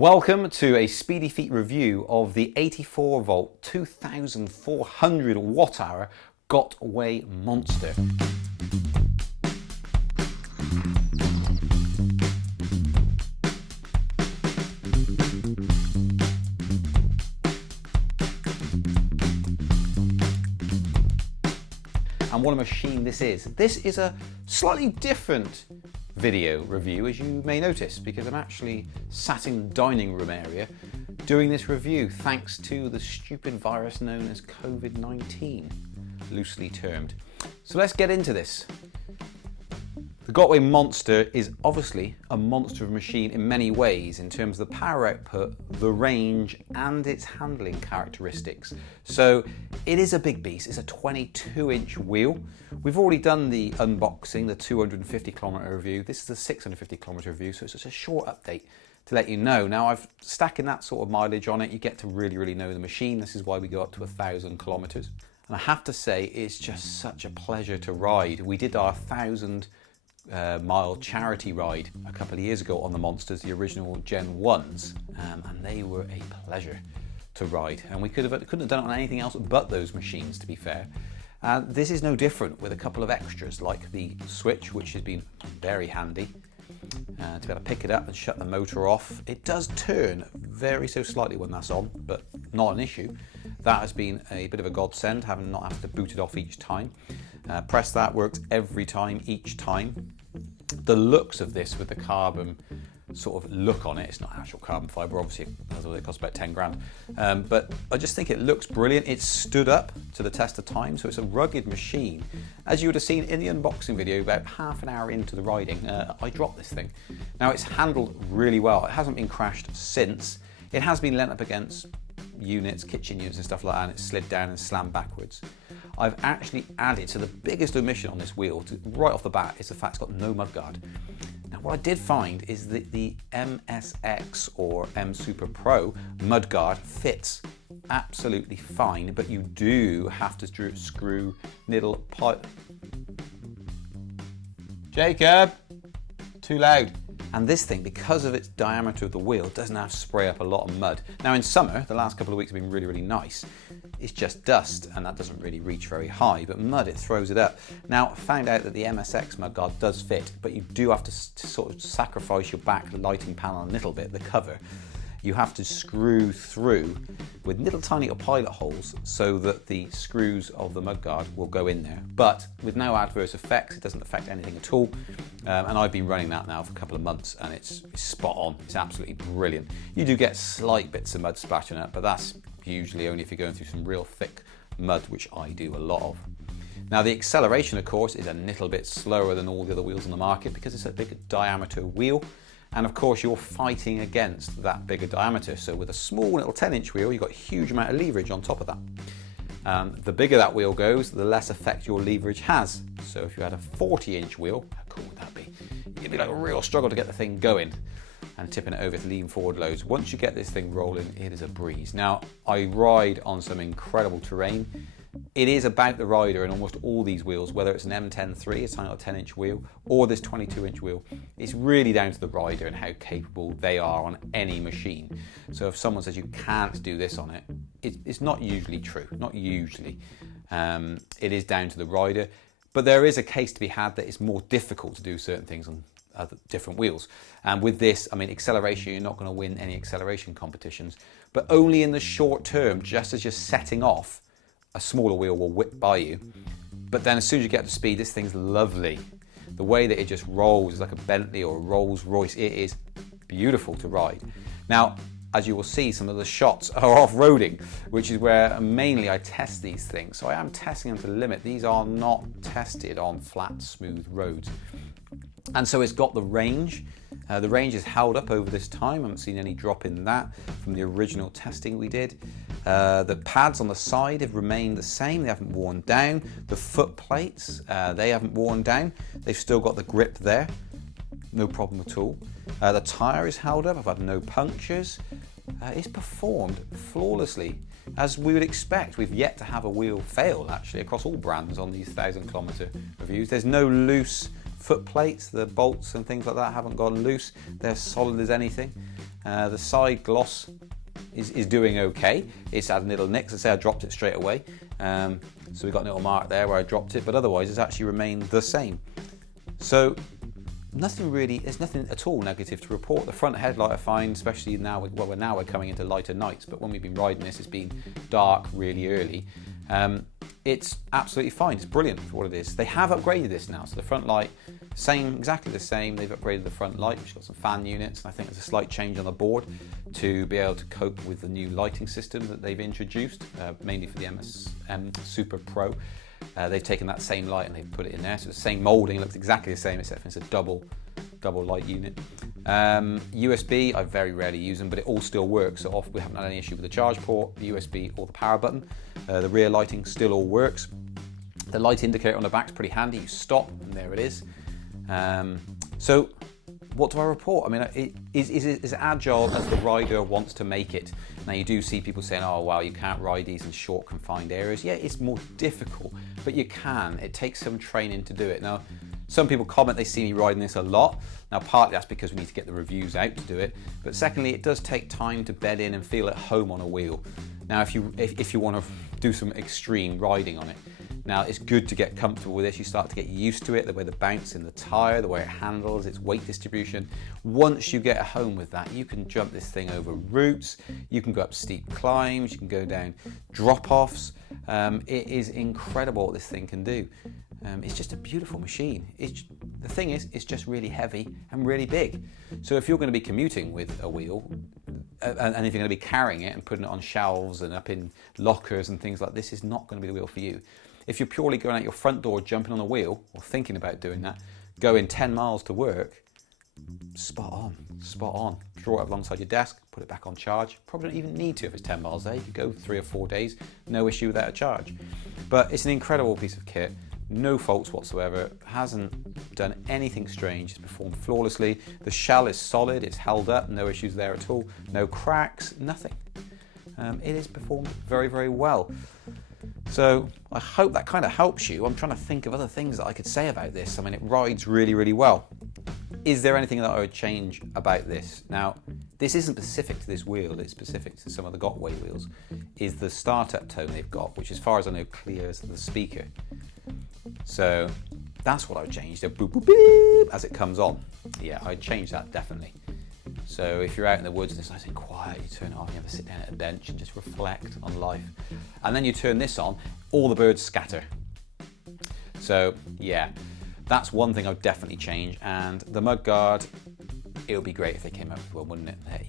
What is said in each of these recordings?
Welcome to a Speedy Feet review of the 84 volt 2400 watt hour Gotway monster. And what a machine this is. This is a slightly different video review, as you may notice, because I'm actually sat in the dining room area doing this review thanks to the stupid virus known as COVID-19, loosely termed. So let's get into this. The Gotway Monster is obviously a monster of a machine in many ways in terms of the power output, the range and its handling characteristics. So it is a big beast. It's a 22-inch wheel. We've already done the unboxing, the 250 kilometer review. This is the 650 kilometer review, so it's just a short update to let you know. Now, I've stacking that sort of mileage on it, you get to really know the machine. This is why we go up to 1,000 kilometers. And I have to say, it's just such a pleasure to ride. We did our 1,000 mile charity ride a couple of years ago on the Monsters, the original Gen 1s, and they were a pleasure to ride, and we couldn't have done it on anything else but those machines, to be fair. This is no different, with a couple of extras like the switch, which has been very handy to be able to pick it up and shut the motor off. It does turn very so slightly when that's on, but not an issue. That has been a bit of a godsend, having not have to boot it off each time. Press that, works every time, each time. The looks of this with the carbon sort of look on it, it's not actual carbon fibre, obviously, it costs about 10 grand. But I just think it looks brilliant. It's stood up to the test of time, so it's a rugged machine. As you would have seen in the unboxing video, about half an hour into the riding, I dropped this thing. Now, it's handled really well. It hasn't been crashed since. It has been leant up against units, kitchen units and stuff like that, and it slid down and slammed backwards. I've actually added, so the biggest omission on this wheel, right off the bat, is the fact it's got no mudguard. Now, what I did find is that the MSX or M Super Pro mudguard fits absolutely fine, but you do have to screw little pipe. Jacob, too loud. And this thing, because of its diameter of the wheel, doesn't have to spray up a lot of mud. Now, in summer, the last couple of weeks have been really nice. It's just dust, and that doesn't really reach very high, but mud, it throws it up. Now, I found out that the MSX mudguard does fit, but you do have to sort of sacrifice your back lighting panel a little bit, the cover. You have to screw through with little tiny little pilot holes so that the screws of the mudguard will go in there, but with no adverse effects. It doesn't affect anything at all. And I've been running that now for a couple of months, and it's spot on. It's absolutely brilliant. You do get slight bits of mud splashing up, but that's usually only if you're going through some real thick mud, which I do a lot of. Now, the acceleration, of course, is a little bit slower than all the other wheels on the market because it's a big diameter wheel. And of course, you're fighting against that bigger diameter. So with a small little 10-inch wheel, you've got a huge amount of leverage on top of that. The bigger that wheel goes, the less effect your leverage has. So if you had a 40-inch wheel, how cool would that be? It'd be like a real struggle to get the thing going and tipping it over to lean forward loads. Once you get this thing rolling, it is a breeze. Now, I ride on some incredible terrain. It is about the rider in almost all these wheels, whether it's an M10-3, a tiny little 10-inch wheel, or this 22-inch wheel. It's really down to the rider and how capable they are on any machine. So if someone says you can't do this on it, it's not usually true, not usually. It is down to the rider, but there is a case to be had that it's more difficult to do certain things on other different wheels. And with this, I mean, acceleration, you're not going to win any acceleration competitions, but only in the short term, just as you're setting off, a smaller wheel will whip by you. But then as soon as you get to speed, this thing's lovely. The way that it just rolls like a Bentley or a Rolls Royce, it is beautiful to ride. Now, as you will see, some of the shots are off-roading, which is where mainly I test these things. So I am testing them to the limit. These are not tested on flat, smooth roads. And so it's got the range. The range is held up over this time. I haven't seen any drop in that from the original testing we did. The pads on the side have remained the same. They haven't worn down. The foot plates, they haven't worn down. They've still got the grip there. No problem at all. The tyre is held up. I've had no punctures. It's performed flawlessly, as we would expect. We've yet to have a wheel fail, actually, across all brands on these 1,000-kilometer reviews. There's no loose foot plates. The bolts and things like that haven't gone loose. They're solid as anything. The side gloss is doing okay. It's had a little nick, as I say, I dropped it straight away. So we got a little mark there where I dropped it, but otherwise it's actually remained the same. So there's nothing at all negative to report. The front headlight I find, especially now, we're coming into lighter nights, but when we've been riding this, it's been dark really early. It's absolutely fine. It's brilliant for what it is. They have upgraded this now, so the front light, exactly the same. They've upgraded the front light, which has got some fan units, and I think there's a slight change on the board to be able to cope with the new lighting system that they've introduced, mainly for the MSM Super Pro. They've taken that same light and they've put it in there, so the same moulding, it looks exactly the same, except for it's a double light unit. USB, I very rarely use them, but it all still works, so we haven't had any issue with the charge port, the USB or the power button. The rear lighting still all works. The light indicator on the back is pretty handy. You stop and there it is. So what do I report? I mean, it is as agile as the rider wants to make it. Now you do see people saying, oh wow, you can't ride these in short confined areas. Yeah, it's more difficult, but you can. It takes some training to do it. Now, some people comment they see me riding this a lot. Now, partly that's because we need to get the reviews out to do it, but secondly, it does take time to bed in and feel at home on a wheel. Now, if you want to do some extreme riding on it, now it's good to get comfortable with this. You start to get used to it, the way the bounce in the tyre, the way it handles, its weight distribution. Once you get home with that, you can jump this thing over roots, you can go up steep climbs, you can go down drop-offs. It is incredible what this thing can do. It's just a beautiful machine. The thing is, it's just really heavy and really big. So if you're going to be commuting with a wheel, and if you're going to be carrying it and putting it on shelves and up in lockers and things like this, is not going to be the wheel for you. If you're purely going out your front door, jumping on a wheel, or thinking about doing that, going 10 miles to work, spot on. Draw it up alongside your desk, put it back on charge. Probably don't even need to if it's 10 miles a day. You could go 3 or 4 days, no issue without a charge. But it's an incredible piece of kit. No faults whatsoever, hasn't done anything strange, it's performed flawlessly. The shell is solid, it's held up, no issues there at all, no cracks, nothing. It is performed very, very well. So I hope that kind of helps you. I'm trying to think of other things that I could say about this. I mean, it rides really, really well. Is there anything that I would change about this? Now, this isn't specific to this wheel, it's specific to some of the Gotway wheels, is the startup tone they've got, which as far as I know clears the speaker. So that's what I would change, the boop boop beep as it comes on. Yeah, I'd change that definitely. So if you're out in the woods and it's nice and quiet, you turn it on, you ever sit down at a bench and just reflect on life. And then you turn this on, all the birds scatter. So yeah, that's one thing I would definitely change. And the Mudguard, it would be great if they came out with one, wouldn't it? That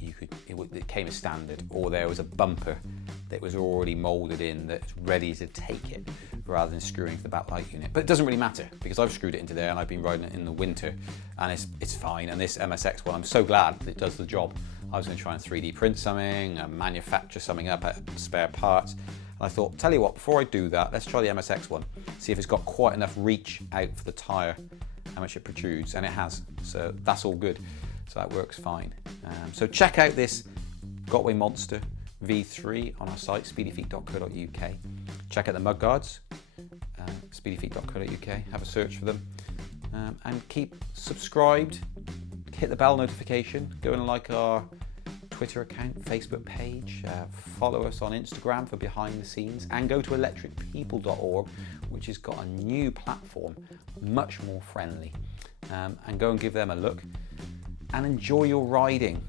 it came as standard, or there was a bumper that was already moulded in that's ready to take it, rather than screwing into the backlight unit. But it doesn't really matter because I've screwed it into there and I've been riding it in the winter and it's fine. And this MSX one, I'm so glad that it does the job. I was going to try and 3D print something, manufacture something up at spare parts. And I thought, tell you what, before I do that, let's try the MSX one, see if it's got quite enough reach out for the tyre, how much it protrudes, and it has. So that's all good. So that works fine. So check out this Gotway Monster V3 on our site, speedyfeet.co.uk. Check out the Mudguards, speedyfeet.co.uk. Have a search for them, and keep subscribed. Hit the bell notification. Go and like our Twitter account, Facebook page. Follow us on Instagram for behind the scenes, and go to electricpeople.org, which has got a new platform, much more friendly. And go and give them a look and enjoy your riding.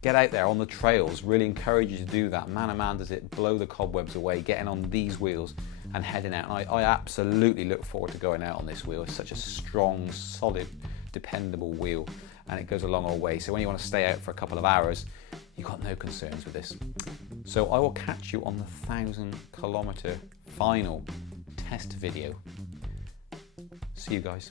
Get out there on the trails, really encourage you to do that. Man, oh man, does it blow the cobwebs away, getting on these wheels and heading out. And I absolutely look forward to going out on this wheel. It's such a strong, solid, dependable wheel, and it goes a long old way. So when you want to stay out for a couple of hours, you've got no concerns with this. So I will catch you on the 1,000-kilometer final test video. See you guys.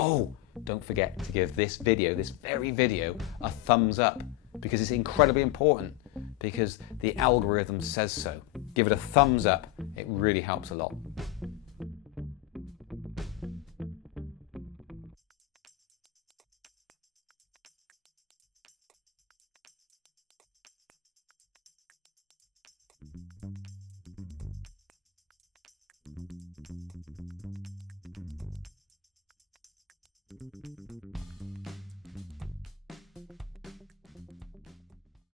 Oh, don't forget to give this video, this very video, a thumbs up, because it's incredibly important, because the algorithm says so. Give it a thumbs up, it really helps a lot.